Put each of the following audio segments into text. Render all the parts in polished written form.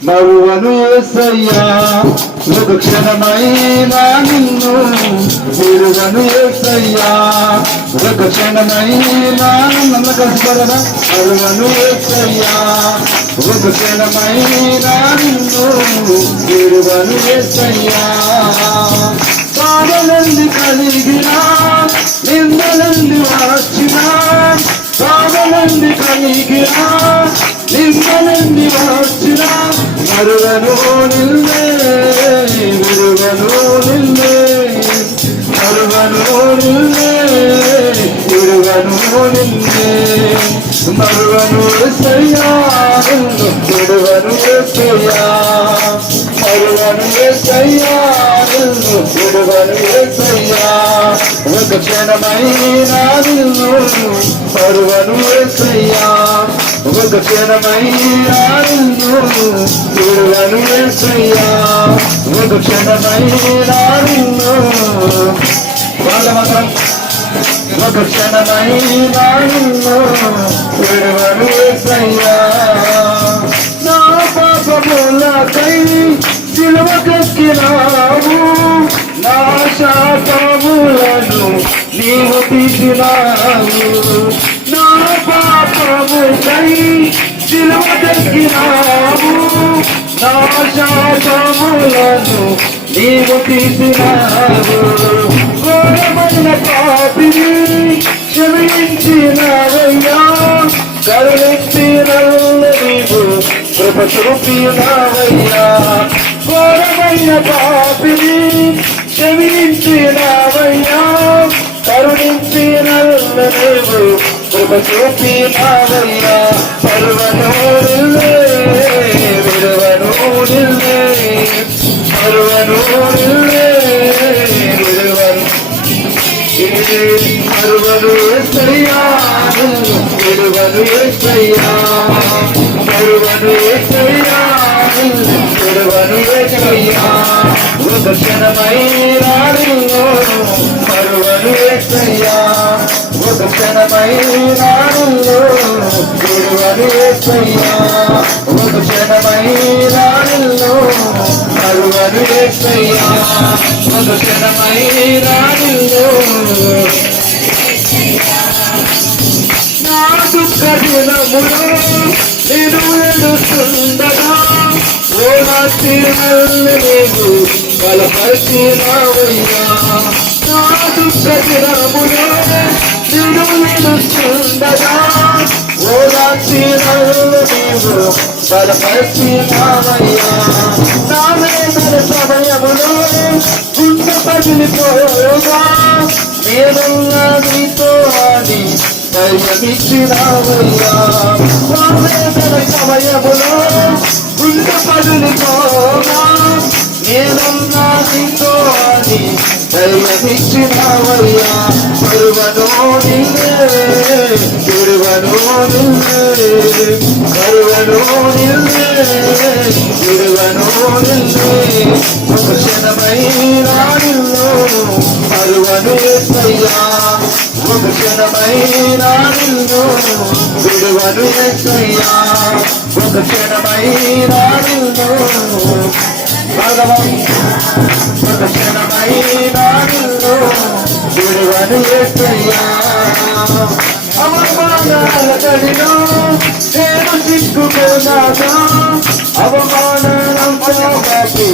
మరువను యేసయ్యా ఒక క్షణమైనా నిన్ను విడువను యేసయ్యా ఒక క్షణమైనా నన్ను కష్టపడనా మరువను యేసయ్యా ఒక క్షణమైనా నిన్ను విడువను యేసయ్యా బాధలంది కలిగినా నిందలంది వచ్చినా బాధలంది కలిగినా నిందలంది వచ్చినా మరువను నిన్నే విడువను నిన్నే మరువను నిన్నే విడువను నిన్నే మరువను యేసయ్యా విడువను యేసయ్యా మరువను యేసయ్యా విడువను యేసయ్యా ఒక క్షణమైనా నిన్ను మరువను యేసయ్యా ఒక క్షణమైనా నిన్ను విడువను యేసయ్యా ఒక క్షణమైనా నిన్ను వాళ్ళ మాత్రం ఒక క్షణమైనా నిన్ను విడువను యేసయ్యా నా పాపములకై సిలువకెక్కినావు నా శాపములను నీవు తీసినావు నా పాపముకై సిలువకెక్కినావు నా శాపములను నీవు తీసినావు ఘోరమైన పాపిని క్షమించినావయ్యా కరుణించి నన్ను నీవు కృప చూపినావయ్యా ఘోరమైన పాపిని క్షమించినావయ్యా కరుణించి నన్ను నీవు కృప చూపినావయ్యా పర్వను నిన్నే విడువను నిన్నే పర్వను నిన్నే విడువను మరువను యేసయ్యా విడువను యేసయ్యా మరువను యేసయ్యా విడువను యేసయ్యా ఒక క్షణమైనా నిన్ను మరువను యేసయ్యా ఒక క్షణమైనా నిన్ను విడువను యేసయ్యా ఒక క్షణమైనా నిన్ను మరువను యేసయ్యా ఒక క్షణమైనా నిన్ను నా దుఃఖ దినములో నేను ఎడుస్తుండగా ఓ నా తీరల్ని నీవు బలపరిచినావయ్యా నా దుఃఖ దినములో నేను ఎడుస్తుండగా ఓ నా తీరల్ని నీవు బలపరిచినావయ్యా నా వేదన సమయములో గుండె పగిలిపోగా నేనున్నా నీతో అని ధైర్యమిచ్చినావయ్యా నా వేదన సమయములో గుండె పగిలిపోగా నేనున్నా నీతో అని ధైర్యమిచ్చినావయ్యా మరువను నిన్నే విడువను నిన్నే మరువను నిన్నే విడువను నిన్నే ఒక క్షణమైనా నిన్ను మరువను యేసయ్యా ఒక క్షణమైనా నిన్ను విడువను యేసయ్యా ఒక క్షణమైనా నిన్ను ఒక క్షణమైనా నిన్ను విడువను యేసయ్యా అవమానాల గడిలో నేను చిక్కుకున్నాగా అవమానంతో బాకి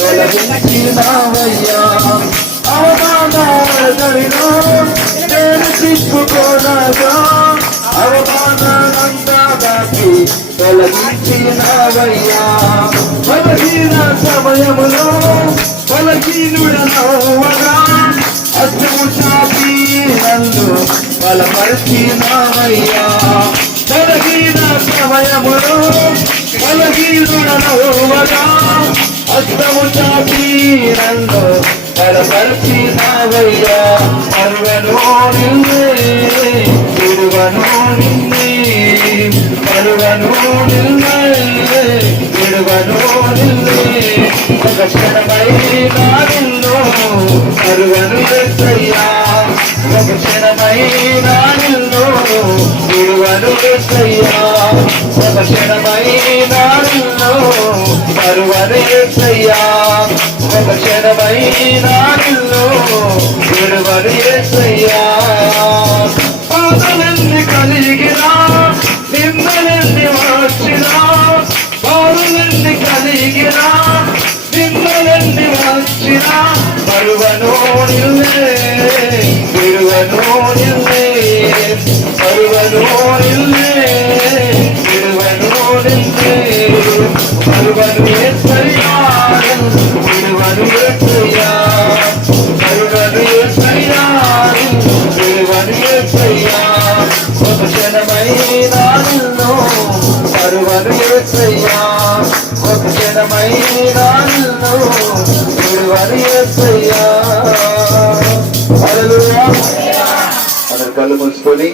తొలగించినావయ్యా అవమానాల గడిలో నేను చిక్కుకున్నాగా అవమానంతో బాకి తొలగించినావయ్యా బలహీన సమయములో బలహీనుడనవ్వగా అద్దము చాపి నన్ను బలపరిచినావయ్యా బలహీన సమయములో బలహీనుడనవ్వగా అద్దము చాపి నన్ను బలపరిచినావయ్యా మరువను నిన్నే విడువను నిన్నే మరువను నిన్నే విడువను నిన్నే ఒక క్షణమైనా నిన్ను మరువను యేసయ్యా ఒక క్షణమైనా నిన్ను విడువను యేసయ్యా ఒక క్షణమైనా నిన్ను విడువను యేసయ్యా ఒక క్షణమైన నిన్ను విడువను యేసయ్యా బాధలెన్ని కలిగినా నిందలెన్ని వచ్చినా బాధలెన్ని కలిగినా నిందలెన్ని వచ్చినా మరువను నిన్నే విడువను నిన్నే మరువను నిన్నే విడువను నిన్నే మరువను యేసయ్యా విడువను యేసయ్యా మరువను యేసయ్యా విడువను యేసయ్యా ఒక క్షణమైన నిన్ను మరువను యేసయ్యా ఒక క్షణమైన నిన్ను విడువను యేసయ్యా హల్లెలూయా. అందరు కళ్ళు మూసుకొని